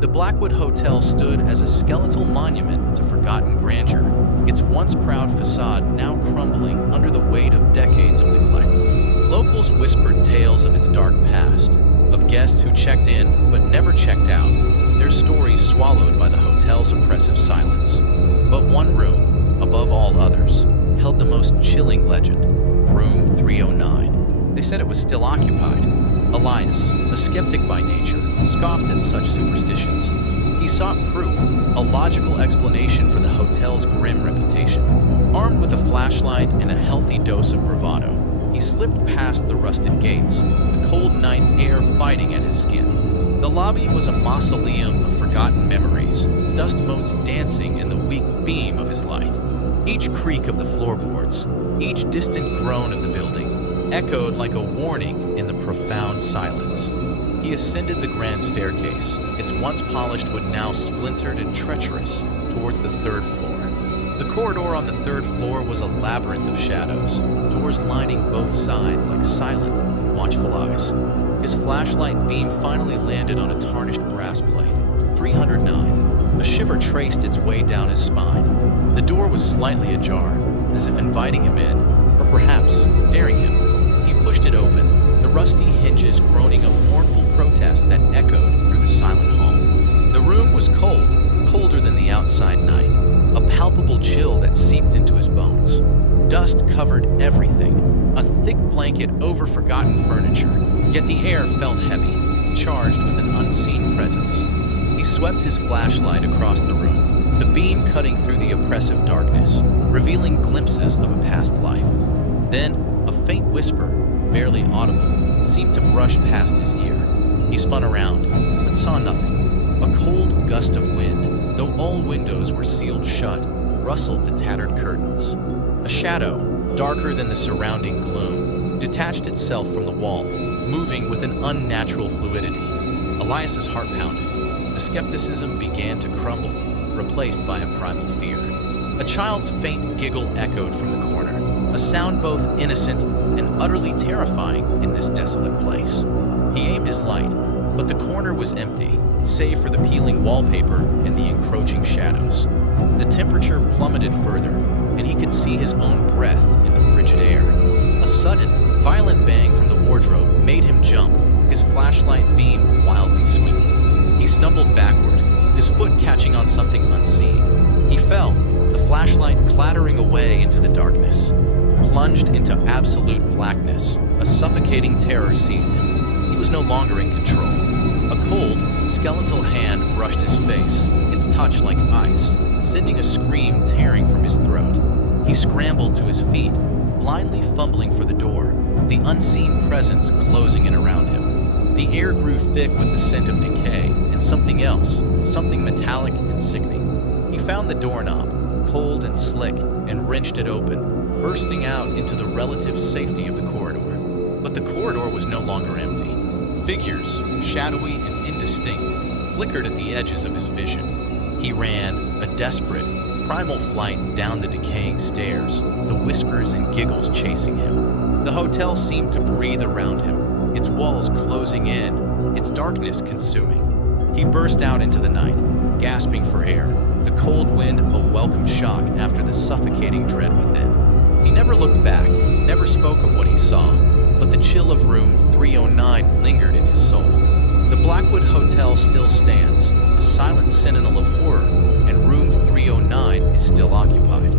The Blackwood Hotel stood as a skeletal monument to forgotten grandeur, its once proud facade now crumbling under the weight of decades of neglect. Locals whispered tales of its dark past, of guests who checked in but never checked out, their stories swallowed by the hotel's oppressive silence. But one room, above all others, held the most chilling legend: Room 309. They said it was still occupied. Elias, a skeptic by nature, scoffed at such superstitions. He sought proof, a logical explanation for the hotel's grim reputation. Armed with a flashlight and a healthy dose of bravado, he slipped past the rusted gates, the cold night air biting at his skin. The lobby was a mausoleum of forgotten memories, dust motes dancing in the weak beam of his light. Each creak of the floorboards, each distant groan of the building, echoed like a warning in the profound silence. He ascended the grand staircase, its once polished wood now splintered and treacherous, towards the third floor. The corridor on the third floor was a labyrinth of shadows, doors lining both sides like silent, watchful eyes. His flashlight beam finally landed on a tarnished brass plate. 309. A shiver traced its way down his spine. The door was slightly ajar, as if inviting him in, or perhaps daring him. He pushed it open, the rusty hinges groaning a mournful protest that echoed through the silent hall. The room was cold, colder than the outside night, a palpable chill that seeped into his bones. Dust covered everything, a thick blanket over forgotten furniture, yet the air felt heavy, charged with an unseen presence. He swept his flashlight across the room, the beam cutting through the oppressive darkness, revealing glimpses of a past life. Then, a faint whisper, barely audible, seemed to brush past his ear. He spun around, but saw nothing. A cold gust of wind, though all windows were sealed shut, rustled the tattered curtains. A shadow, darker than the surrounding gloom, detached itself from the wall, moving with an unnatural fluidity. Elias's heart pounded. The skepticism began to crumble, replaced by a primal fear. A child's faint giggle echoed from the corner, a sound both innocent and utterly terrifying in this desolate place. He aimed his light, but the corner was empty, save for the peeling wallpaper and the encroaching shadows. The temperature plummeted further, and he could see his own breath in the frigid air. A sudden, violent bang from the wardrobe made him jump, his flashlight beam wildly swinging. He stumbled backward, his foot catching on something unseen. He fell, the flashlight clattering away into the darkness. Plunged into absolute blackness, a suffocating terror seized him. He was no longer in control. A cold, skeletal hand brushed his face, its touch like ice, sending a scream tearing from his throat. He scrambled to his feet, blindly fumbling for the door, the unseen presence closing in around him. The air grew thick with the scent of decay and something else, something metallic and sickening. He found the doorknob, cold and slick, and wrenched it open, bursting out into the relative safety of the corridor. But the corridor was no longer empty. Figures, shadowy and indistinct, flickered at the edges of his vision. He ran, a desperate, primal flight down the decaying stairs, the whispers and giggles chasing him. The hotel seemed to breathe around him, its walls closing in, its darkness consuming. He burst out into the night, gasping for air, the cold wind a welcome shock after the suffocating dread within. He never looked back, never spoke of what he saw, but the chill of room 309 lingered in his soul. The Blackwood Hotel still stands, a silent sentinel of horror, and room 309 is still occupied.